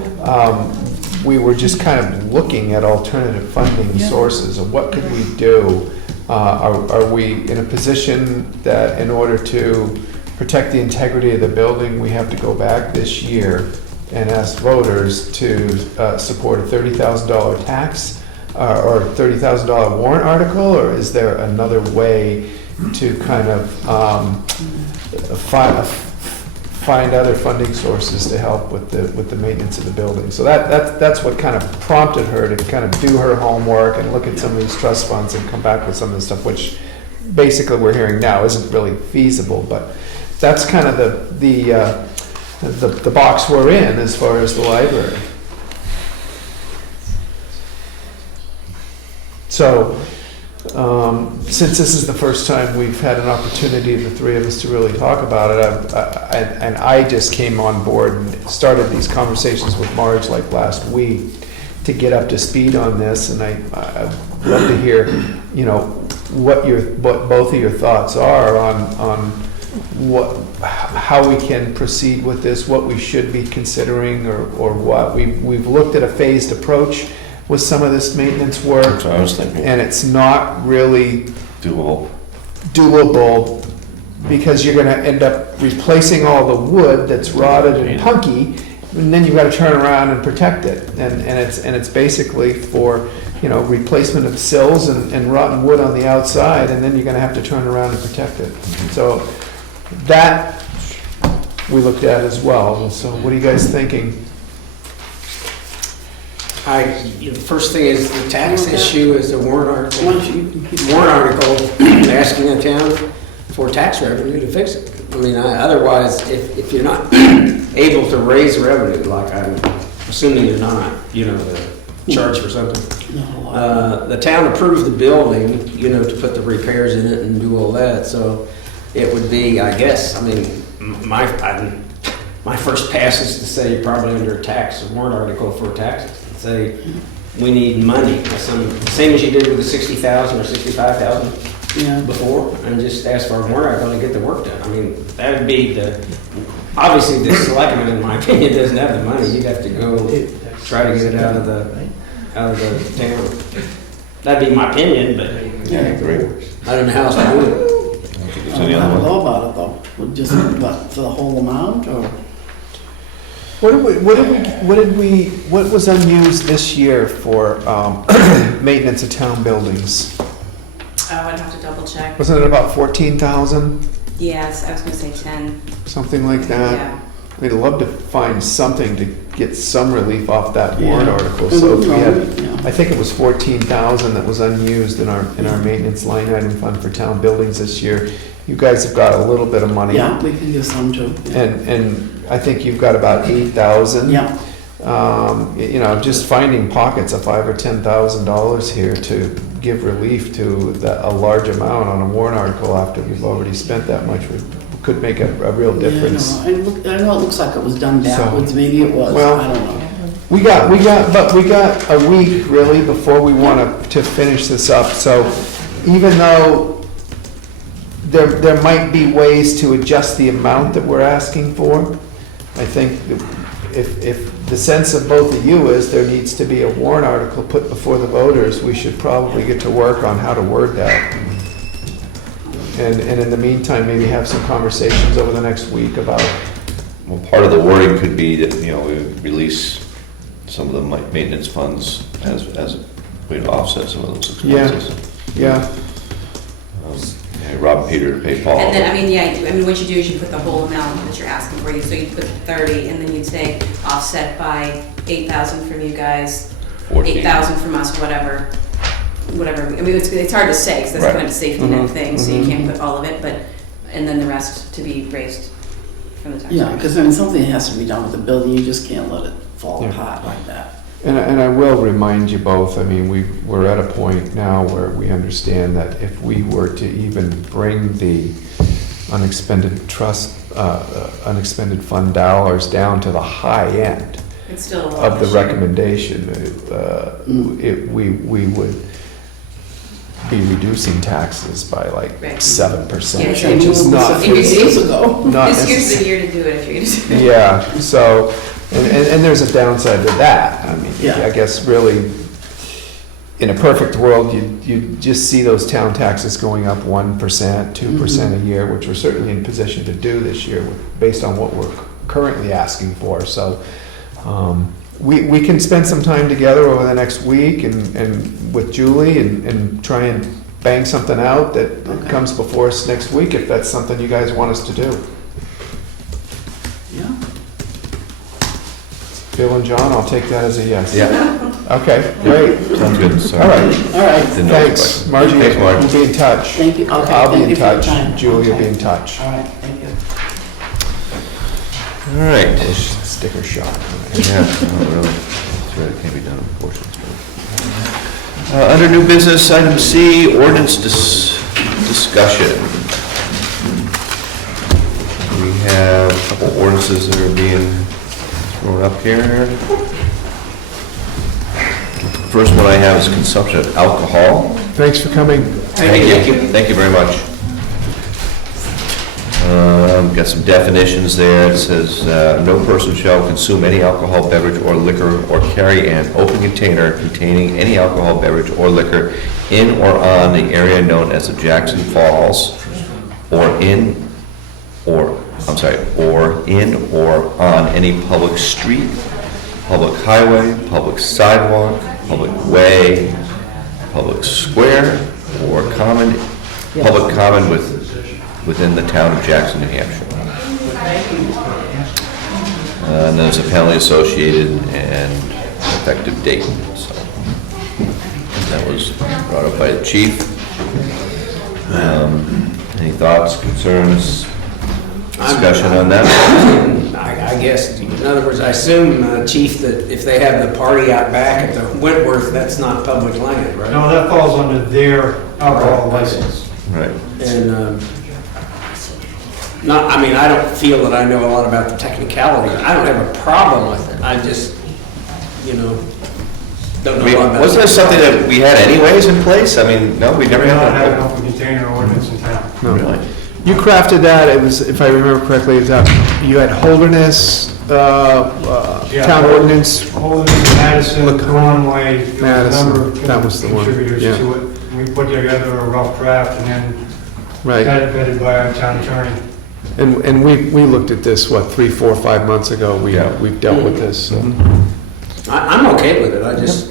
we were just kind of looking at alternative funding Yeah. sources of what could we do? Are we in a position that in order to protect the integrity of the building, we have to go back this year and ask voters to support a $30,000 tax or $30,000 warrant article? Or is there another way to kind of find other funding sources to help with the maintenance of the building? So that's what kind of prompted her to kind of do her homework and look at some of these trust funds and come back with some of the stuff, which basically we're hearing now isn't really feasible, but that's kind of the box we're in as far as the library. So, since this is the first time we've had an opportunity, the three of us, to really talk about it, and I just came on board and started these conversations with Marge like last week to get up to speed on this, and I'd love to hear, you know, what both of your thoughts are on how we can proceed with this, what we should be considering, or what. We've looked at a phased approach with some of this maintenance work. That's what I was thinking. And it's not really Doable. doable because you're gonna end up replacing all the wood that's rotted and punky, and then you've gotta turn around and protect it. And it's basically for, you know, replacement of sills and rotten wood on the outside, and then you're gonna have to turn around and protect it. So that we looked at as well. So what are you guys thinking? The first thing is the tax issue is a warrant article. Once you- Warrant article asking the town for tax revenue to fix it. I mean, otherwise, if you're not able to raise revenue, like I'm assuming you're not, you know, to charge for something. The town approved the building, you know, to put the repairs in it and do all that, so it would be, I guess, I mean, my first pass is to say you're probably under a tax, a warrant article for taxes, and say, we need money, same as you did with the 60,000 or 65,000 before, and just ask for a warrant article to get the work done. I mean, that would be obviously the selectman, in my opinion, doesn't have the money, you'd have to go try to get it out of the town. That'd be my opinion, but Yeah, I agree. I don't know how else to do it. I don't know about it though. Just for the whole amount, or? What was unused this year for maintenance of town buildings? Oh, I'd have to double check. Wasn't it about 14,000, Yes, I was gonna say 10. something like that? Yeah. We'd love to find something to get some relief off that warrant Yeah. article. So if we had, Yeah. I think it was 14,000 that was unused in our maintenance line item fund for town buildings this year. You guys have got a little bit of money. Yeah, we can use some too. Yeah. And I think you've got about 8,000. Yeah. You know, just finding pockets of $5,000 or $10,000 here to give relief to a large amount on a warrant article after we've already spent that much could make a real difference. Yeah, I know it looks like it was done backwards, maybe it was, Well, I don't know. We got a week really before we want to finish this up. So even though there might be ways to adjust the amount that we're asking for, I think if the sense of both of you is there needs to be a warrant article put before the voters, we should probably get to work on how to word that. And in the meantime, maybe have some conversations over the next week about. Well, part of the wording could be that, you know, we release some of the maintenance funds as a way to offset some of those expenses. Yeah. Rob Peter to pay Paul. And then, what you do is you put the whole amount that you're asking for, so you put 30, and then you'd say offset by 8,000 from you guys, 14. 8,000 from us, whatever. I mean, it's hard to say, because that's Right. kind of a safety net thing, so you can't put all of it, and then the rest to be raised from the tax. Yeah, because I mean, something has to be done with the building, you just can't let it fall Yeah. apart like that. And I will remind you both, I mean, we're at a point now where we understand that if we were to even bring the unexpended fund dollars down to the high end It's still a lot of the this year. recommendation, we would be reducing taxes by like Right. 7%. Yeah, Which I which is knew not, a few days ago. not This year's the necess- year to do it if you're gonna do it. Yeah, so, and there's a downside to that. I mean, Yeah. I guess really, in a perfect world, you just see those town taxes going up 1%, 2% a year, which we're certainly in position to do this year based on what we're currently asking for. So we can spend some time together over the next week and with Julie and try and bang something out that Okay. comes before us next week, if that's something you guys want us to do. Yeah. Bill and John, I'll take that as a yes. Yeah, Okay, great. sounds good. Sorry. All right, All right, Didn't know thanks. the Margie, Thanks, Marge. we'll be in touch. thank you, okay, I'll be thank in you for your touch. time. Julie will be Okay. in touch. All right, thank you. All right. Sticker shock. Yeah, no, really. That's right, it can't be done in portions. Under new business, item C, ordinance discussion. We have a couple ordinances that are being thrown up here. First one I have is consumption of alcohol. Thanks for coming. Thank you very much. Got some definitions there. It says, no person shall consume any alcohol beverage or liquor or carry an open container containing any alcohol beverage or liquor in or on the area known as the Jackson Falls or in or on any public street, public highway, public sidewalk, public way, public square, or public common within the town of Jackson, New Hampshire. And there's a penalty associated and effective date. So that was brought up by the chief. Any thoughts, concerns, discussion on that? I guess, in other words, I assume, Chief, that if they have the party out back at the Wentworth, that's not public land, right? No, that falls under their alcohol Right. license. Right. And, not, I mean, I don't feel that I know a lot about the technicality. I don't have a problem with it. I just, you know, don't know a lot about it. Wasn't there something that we had anyways in place? I mean, no, we never We don't have had an that. open container ordinance in town. No. Really? You crafted that, it was, if I remember correctly, it was, you had Holderness, Yeah. town ordinance. Holderness, Madison, Look- Conway, there was a Madison, number of that was the one, contributors yeah. to it. We put together a rough draft and then Right, had it vetted by our town attorney. and we looked at this, what, 3, 4, 5 months ago, we've dealt with this, so. I'm okay with it. I just,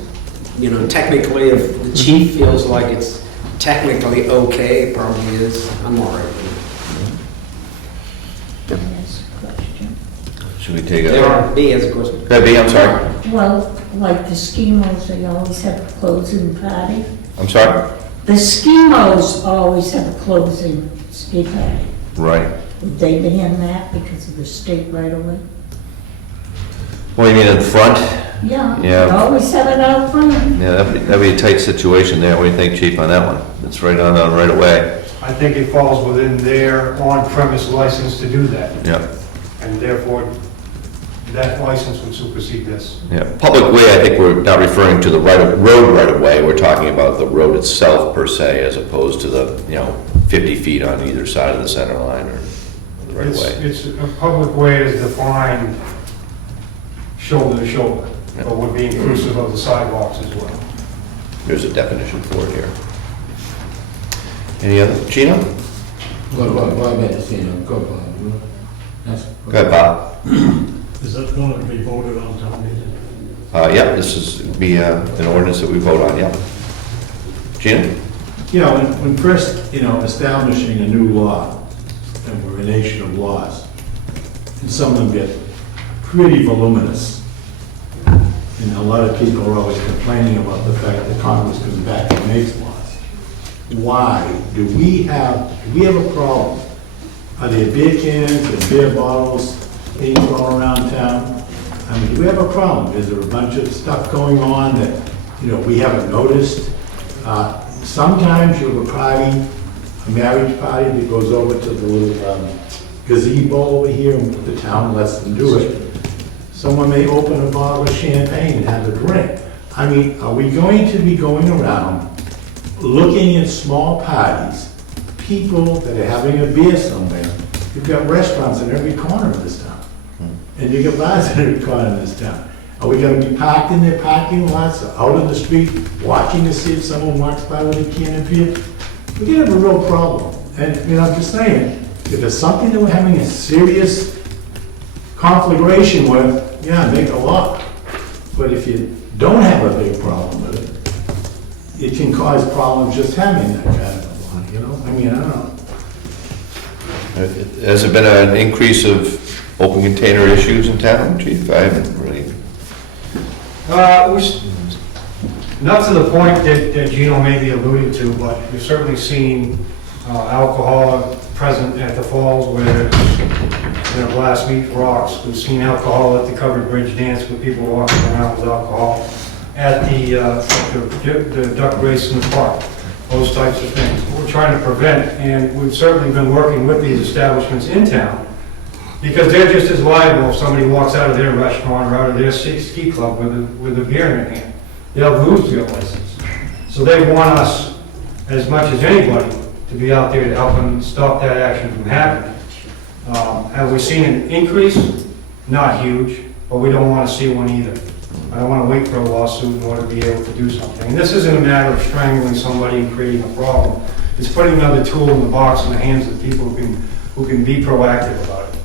you know, technically, if the chief feels like it's technically okay, it probably is, I'm all right with Should we take it. a, B has a question. could I be, I'm sorry? Well, like the schemos, they always have a closing party. I'm sorry? The schemos always have a closing ski party. Right. Would they ban that because of the state right away? Well, you mean in front? Yeah. Yeah. They always have it out front. Yeah, that'd be a tight situation there. What do you think, Chief, on that one? It's right on, right away. I think it falls within their on-premise license to do that, Yeah, and therefore, that license would supersede this. yeah. Public way, I think we're not referring to the road right of way. We're talking about the road itself per se, as opposed to the, 50 feet on either side of the center line or the right of way. It's a public way is defined shoulder to shoulder, but would be inclusive of the sidewalks as well. There's a definition for it here. Any other? Gino? Go Go ahead, Bob. Is that going to be voted on town meeting? Yeah, this is, be an ordinance that we vote on, yeah. Gino? When first, establishing a new law, and we're a nation of laws, and some of them get pretty voluminous, and a lot of people are always complaining about the fact that Congress comes back and makes laws. Why do we have a problem? Are there beer cans and beer bottles being thrown around town? I mean, do we have a problem? Is there a bunch of stuff going on that, we haven't noticed? Sometimes you have a party, a marriage party that goes over to the little gazebo over here, and the town lets them do it. Someone may open a bottle of champagne and have a drink. I mean, are we going to be going around looking at small parties, people that are having a beer somewhere? You've got restaurants in every corner of this town, and you got bars in every corner of this town. Are we gonna be parked in their parking lots, or out in the street, watching to see if someone walks by with a can of beer? We're gonna have a real problem. And, I'm just saying, if there's something that we're having a serious conflagration with, yeah, make a law. But if you don't have a big problem with it, it can cause problems just having that kind of a law, I mean, I don't know. Has there been an increase of open container issues in town, Chief? I haven't really. Not to the point that Gino may be alluding to, but we've certainly seen alcohol present at the falls where there's glass meat rocks. We've seen alcohol at the covered bridge dance with people walking around with alcohol. At the duck race in the park, those types of things. We're trying to prevent, and we've certainly been working with these establishments in town, because they're just as liable if somebody walks out of their restaurant or out of their ski club with a beer in their hand. They'll lose their license. So they want us, as much as anybody, to be out there to help them stop that action from happening. Have we seen an increase? Not huge, but we don't want to see one either. I don't want to wait for a lawsuit in order to be able to do something. And this isn't a matter of strangling somebody and creating a problem. It's putting another tool in the box in the hands of people who can be proactive about it.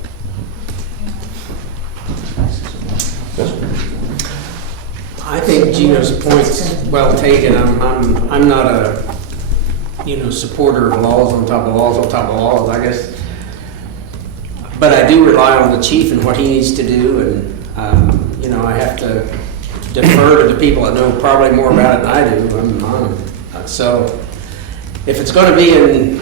I think Gino's point's well taken. I'm not a, supporter of laws on top of laws on top of laws, I guess. But I do rely on the chief and what he needs to do, and, I have to defer to the people that know probably more about it than I do. So, if it's going to be in,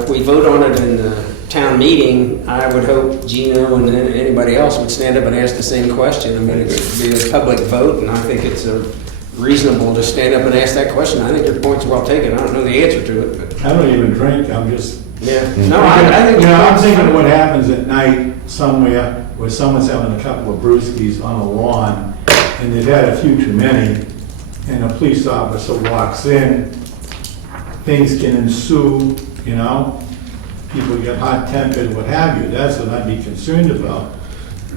if we vote on it in the town meeting, I would hope Gino and then anybody else would stand up and ask the same question. I mean, it would be a public vote, and I think it's reasonable to stand up and ask that question. I think your point's well taken. I don't know the answer to it, but. I don't even drink, I'm just. Yeah. No, I think. You know, I'm thinking of what happens at night somewhere where someone's having a couple of brewskis on a lawn, and they've had a few too many, and a police officer walks in, things can ensue, you know? People get hot-tempered, what have you. That's what I'd be concerned about.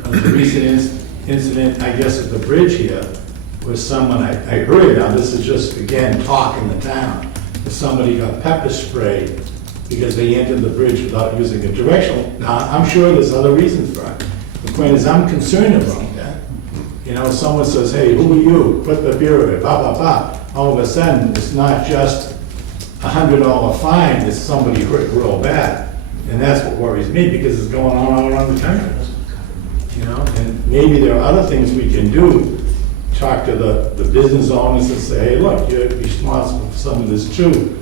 The recent incident, I guess, at the bridge here, where someone, I heard, now this is just, again, talk in the town, where somebody got pepper sprayed because they entered the bridge without using a directional. Now, I'm sure there's other reasons for it. The point is, I'm concerned about that. You know, someone says, hey, who are you? Put the beer away, blah, blah, blah. All of a sudden, it's not just $100 fine, it's somebody hurt real bad. And that's what worries me, because it's going on all around the country. You know, and maybe there are other things we can do. Talk to the business owners and say, hey, look, you're responsible for some of this too.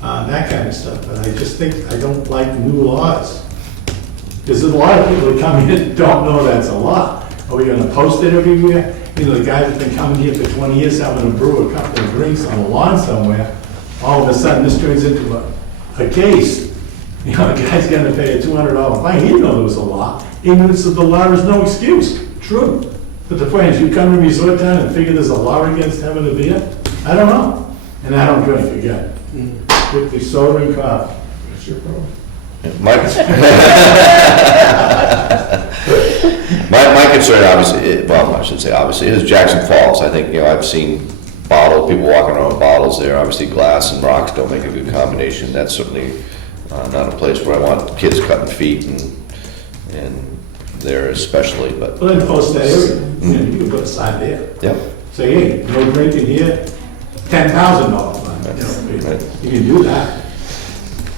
That kind of stuff. But I just think, I don't like new laws. Because there's a lot of people that come in and don't know that's a law. Are we gonna post it everywhere? You know, the guy that's been coming here for 20 years having to brew a couple of drinks on the lawn somewhere, all of a sudden this turns into a case. You know, the guy's gonna pay a $200 fine. He didn't know there was a law. Ignorance of the law is no excuse. True. But the point is, you come to Resort Town and figure there's a law against having a beer? I don't know. And I don't drink, again. Strictly soda and coffee. That's your problem. My concern, obviously, well, I should say obviously, is Jackson Falls. I think, you know, I've seen people walking around with bottles there. Obviously, glass and rocks don't make a good combination. That's certainly not a place where I want kids cutting feet and there especially, but. Well, then post that area. You know, you can put a sign there. Yep. Say, hey, no drinking here, $10,000 fine. You know, you can do that.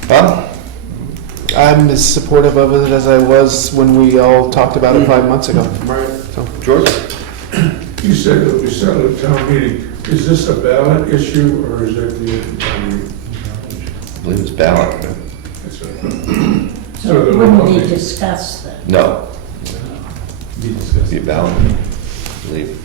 Bob? I'm as supportive of it as I was when we all talked about it 5 months ago. Right. So, George? You said that we settled at town meeting. Is this a ballot issue or is it the town meeting? I believe it's ballot. It's a- So it wouldn't be discussed then? No. Be discussed. Be a ballot, I believe.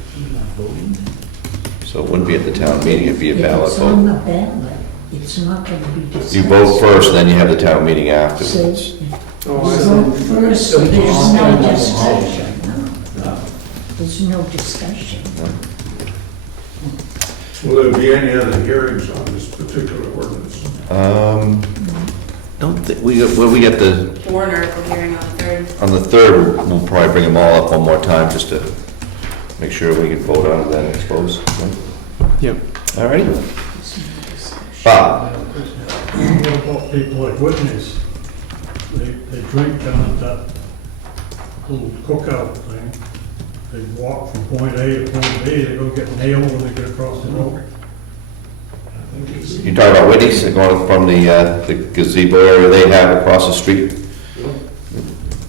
So it wouldn't be at the town meeting, it'd be a ballot It's on the vote. ballot. It's not going to be discussed. You vote first, then you have the town meeting afterwards. So, Oh, I vote see. first, So there's it's no on the discussion. motion. No. There's no discussion. Will there be any other hearings on this particular ordinance? Don't think, we get the, Warrant article hearing on the 3rd. on the 3rd, we'll probably bring them all up one more time, just to make sure we can vote on it then, I suppose. Yep. All right. Bob? What about people like Whitney's? They drink down at that little cookout thing. They walk from point A to point B, they go get nailed when they get across the road. You talking about Whitney's, going from the gazebo area they have across the street?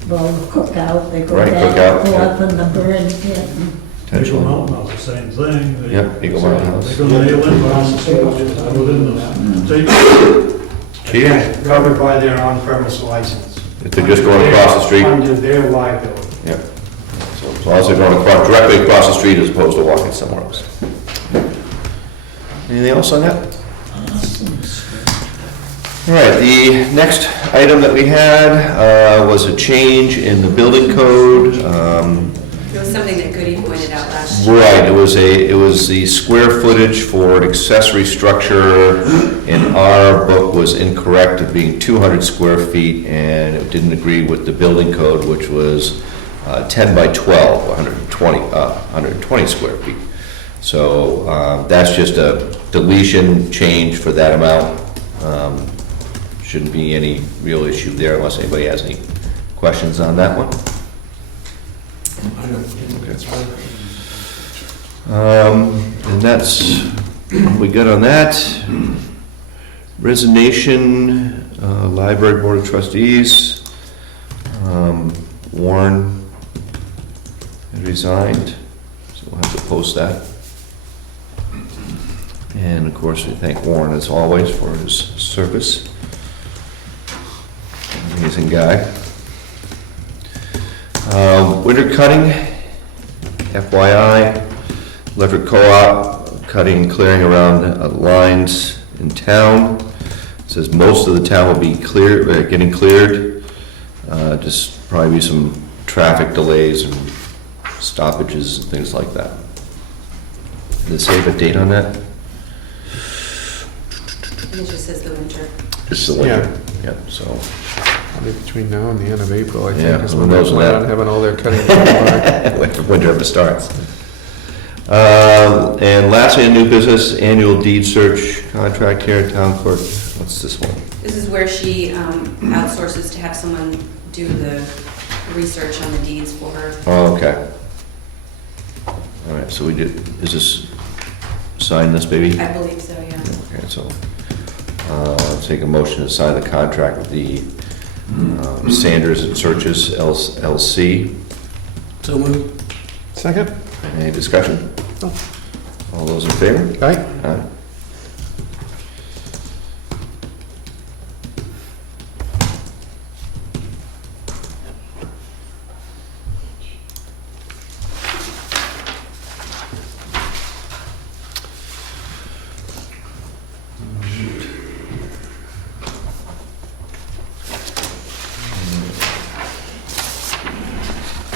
Well, the cookout, they go Right, down, cookout, go yeah. up in the burn pit. Eagle Potentially. Mountain House, the same thing. They- Yep, Eagle Mountain House. They're gonna nail in across the street, within the tape. Chief? Covered by their on-premise license. If they're just going across the street? Under their liability. Yep. So as long as they're going directly across the street as opposed to walking somewhere else. Anything else on that? All right, the next item that we had was a change in the building code. It was something that Goody pointed out last year. Right, it was the square footage for an accessory structure in our book was incorrect of being 200 square feet, and it didn't agree with the building code, which was 10 by 12, 120 square feet. So that's just a deletion change for that amount. Shouldn't be any real issue there unless anybody has any questions on that one. And that's, we got on that. Resignation, Library Board of Trustees. Warren has resigned, so we'll have to post that. And of course, we thank Warren as always for his service. Amazing guy. Winter cutting, FYI, electric co-op cutting and clearing around lines in town. It says most of the town will be getting cleared. Just probably be some traffic delays and stoppages and things like that. Does it have a date on that? And it just says the winter. Just the winter. Yeah, so. Probably between now and the end of April, I think, Yeah, is who when they knows when plan that- on having all their cutting done. When winter ever starts. And lastly, a new business, annual deed search contract here at Town Clerk. What's this one? This is where she outsources to have someone do the research on the deeds for her. Oh, okay. All right, so we did, is this, sign this, baby? I believe so, yeah. Okay, so, take a motion to sign the contract with the Sanders and Searches LC. So moved. Second? Any discussion? All those in favor? Aye. Aye.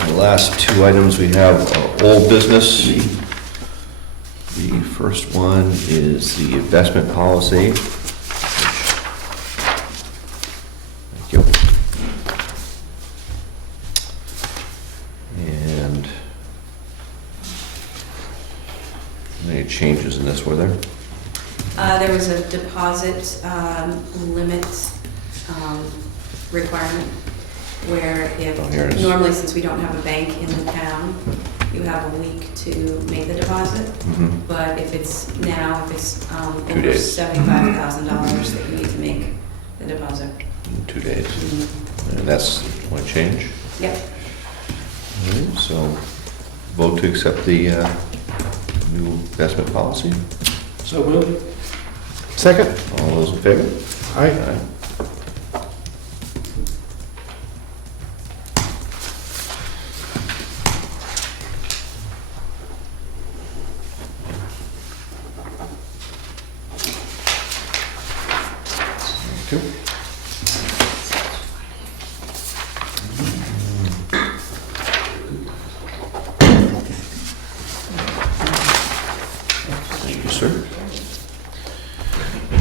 The last two items we have are old business. The first one is the investment policy. Thank you. And any changes in this, were there? There was a deposit limit requirement where Oh, here it if, is. normally since we don't have a bank in the town, you have a week to make the deposit. Mhm. But if it's now, if it's 2 over days. $75,000 that you need to make the deposit. In 2 days. And that's one change. Yep. All right, so vote to accept the new investment policy. So moved. Second? All those in favor? Aye. Thank you. Thank you, sir.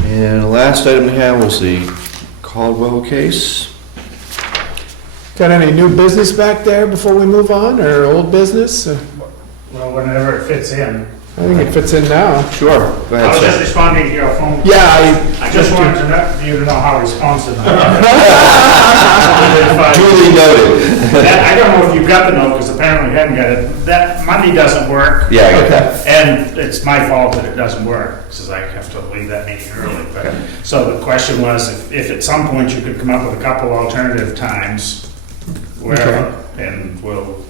And the last item we had was the Caldwell case. Got any new business back there before we move on, or old business? Well, whenever it fits in. I think it fits in now. Sure, go I ahead, was just sir. responding to your phone. Yeah, I just wanted to know, you to know how responsive I am. Duly noted. I don't know if you got the note, because apparently you hadn't got it. That Monday doesn't work. Yeah, I got that. And it's my fault that it doesn't work, because I have to leave that meeting early. But so the question was, if at some point you could come up with a couple alternative times, wherever, and we'll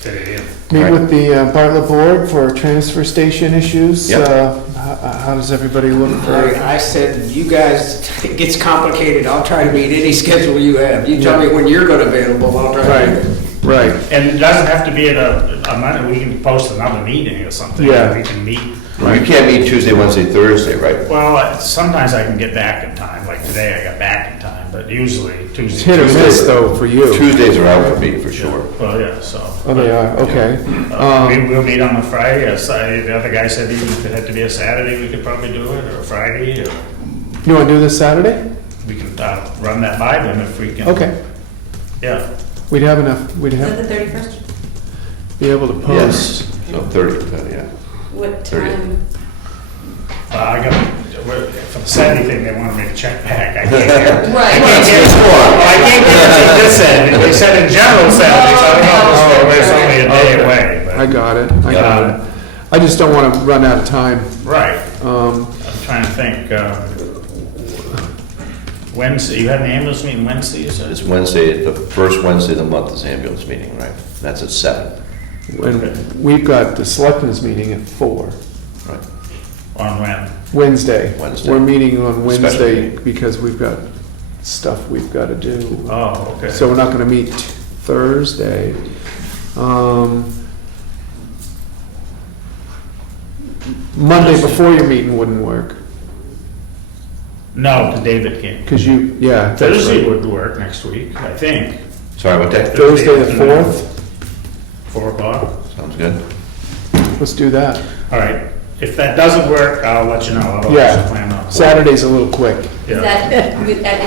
fit it in. meet with the Bartlett Board for transfer station issues. Yep. How does everybody look for? I said, you guys, it gets complicated, I'll try to meet any schedule you have. You tell me when you're going to available, I'll try to. Right. And it doesn't have to be at a Monday, we can post another meeting or something. Yeah. We can meet. You can't meet Tuesday, Wednesday, Thursday, right? Well, sometimes I can get back in time, like today I got back in time, but usually It's Tuesday. hit or miss though for you. Tuesdays are out for me, for sure. Well, yeah, so. Oh, they are, okay. We'll meet on a Friday, the other guy said even if it had to be a Saturday, we could probably do it, or a Friday, or You want to do this Saturday? we can run that by them if we can. Okay. Yeah. We'd have enough, we'd Is that have, the 31st? be able to post. Yes, no, 30, yeah. What 30th. time? I got, for the Saturday thing, they wanted me to check back, I can't guarantee. Right. I can't guarantee this Saturday, they said in general Saturdays, I don't know if it's only a day away, but. I got it, I got it. I just don't want to run out of time. Right. I'm trying to think, Wednesday, you had an ambulance meeting Wednesday, you said? It's Wednesday, the first Wednesday of the month is ambulance meeting, right? That's at 7. And we've got the selectmen's meeting at 4. Right. On when? Wednesday. Wednesday. We're meeting on Special Wednesday meeting. because we've got stuff we've got to do. Oh, okay. So we're not gonna meet Thursday. Monday before your meeting wouldn't work, No, 'cause David can't. because you, yeah. that's Thursday right. would work next week, I think. Sorry, what day? Thursday the 4th, 4 o'clock. Sounds good. let's do that. All right. If that doesn't work, I'll let you know. Otherwise, Yeah. I'll plan on. Saturday's a little quick. Is Yeah. that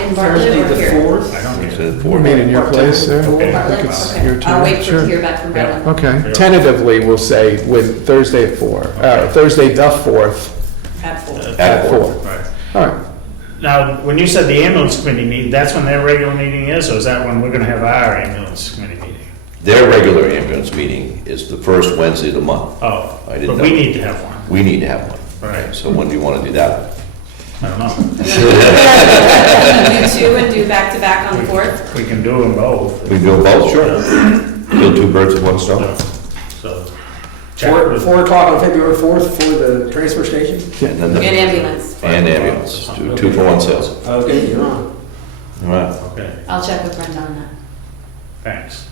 in Bartlett Thursday or the here? 4th? I don't get Thursday it. the We're 4th. meeting in your place, sir. Okay. I think it's your Okay, I'll turn. wait for to hear back from Bartlett. Okay, tentatively, we'll say with Thursday at 4, Thursday the 4th At 4. at 4. Right. All right. Now, when you said the ambulance committee meeting, that's when their regular meeting is, or is that when we're gonna have our ambulance committee meeting? Their regular ambulance meeting is the first Wednesday of the month. Oh, I didn't but we know. need to have one. We need to have one. Right. So when do you want to do that? I don't know. Do two and do back to back on the 4th? We can do them both. We do both, sure. Kill two birds with one stone. So. check with- 4 o'clock on February 4th for the transfer station? And then the- And ambulance. And ambulance, do 2 for 1 sales. Okay, you're on. All right. Okay, I'll check with Brenda on that. thanks.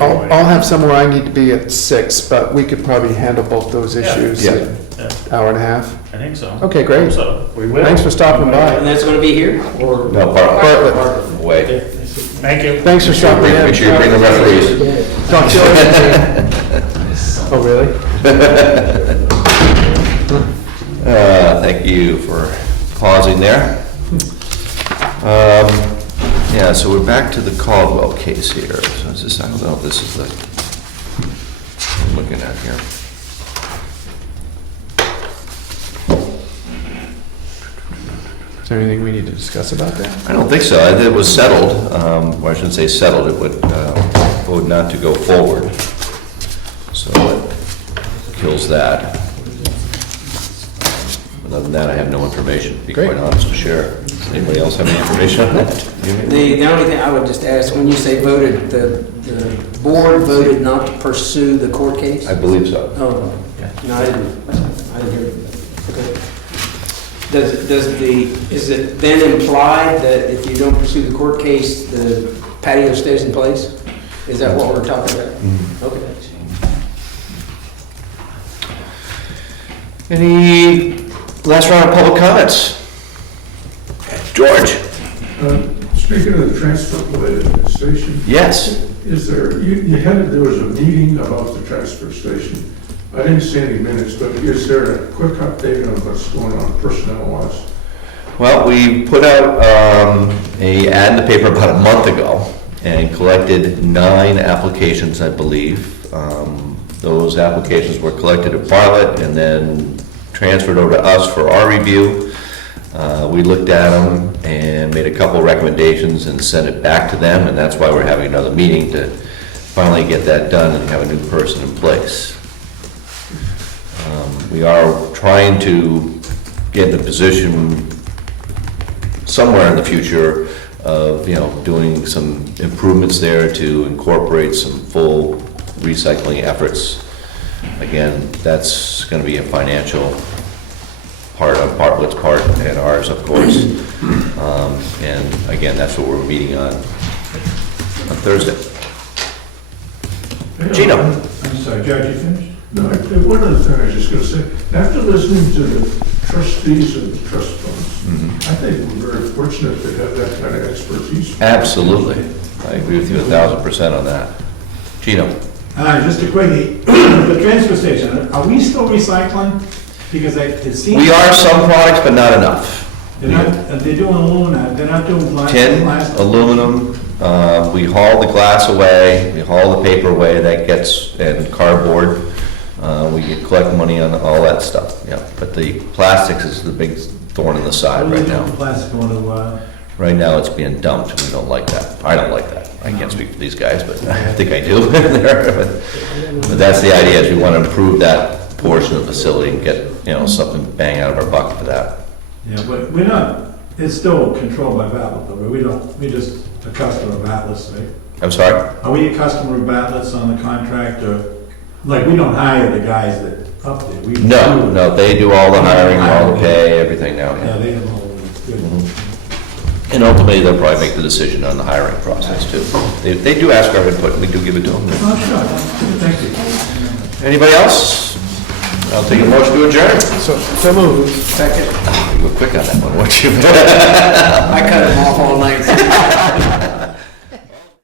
I'll have somewhere I need to be at 6, but we could probably handle both those Yeah. issues Yeah. in an hour and a half. I think so. Okay, great. So, we will. Thanks for stopping And by. that's gonna be here, or? No, Bartlett. Bartlett, Wait. Thank you. thanks for stopping in. Make sure you bring the referees. Talk to you later. Oh, really? Thank you for pausing there. Yeah, so we're back to the Caldwell case here. So is this, I don't know if this is the, I'm looking at here. Is there anything we need to discuss about that? I don't think so. It was settled, or I shouldn't say settled, it would vote not to go forward. So it kills that. Other than that, I have no information, to be Great. quite honest, to share. Anybody else have any information on that? The only thing I would just ask, when you say voted, the board voted not to pursue the court case? I believe so. Oh, okay. No, I didn't hear it. Okay. Is it then implied that if you don't pursue the court case, the patio stays in place? Is that what we're talking about? Okay. Any last round of public comments? George? Speaking of the transfer station, Yes. is there, there was a meeting about the transfer station. I didn't see any minutes, but is there a quick update on what's going on personnel-wise? Well, we put out a ad in the paper about a month ago and collected 9 applications, I believe. Those applications were collected at Bartlett and then transferred over to us for our review. We looked at them and made a couple recommendations and sent it back to them, and that's why we're having another meeting to finally get that done and have a new person in place. We are trying to get in a position somewhere in the future of, doing some improvements there to incorporate some full recycling efforts. Again, that's going to be a financial part of Bartlett's part and ours, of course. And again, that's what we're meeting on Thursday. Gino? I'm sorry, Judge, you finished? No, one other thing I was just gonna say, after listening to the trustees and the trust funds, I think we're very fortunate to have that kind of expertise. Absolutely. I agree with you 1,000% on that. Gino? Just a quickie, the transfer station, are we still recycling? Because it seems. We are some products, but not enough. They're doing aluminum, they're not doing Tin, plastic. aluminum, we haul the glass away, we haul the paper away, that gets, and cardboard. We collect money on all that stuff, yeah. But the plastics is the big thorn in the side right now. Plastic going to, Right now, it's being dumped, we don't like that. I don't like that. I can't speak for these guys, but I think I do. But that's the idea, is we want to improve that portion of the facility and get, something bang out of our bucket for that. yeah, but we're not, it's still controlled by Bartlett, though, we're just a customer of Atlas, right? I'm sorry? Are we a customer of Bartlett's on the contract, or Like, we don't hire the guys that up there. We No, no, they do all the hiring, all the pay, everything now. Yeah, they have all the good. And ultimately, they'll probably make the decision on the hiring process too. They do ask our input, and we do give it to them. Oh, sure, thank you. Anybody else? I'll take a motion to adjourn. So moved. Second, You were quick on that one, weren't you? I cut him off all night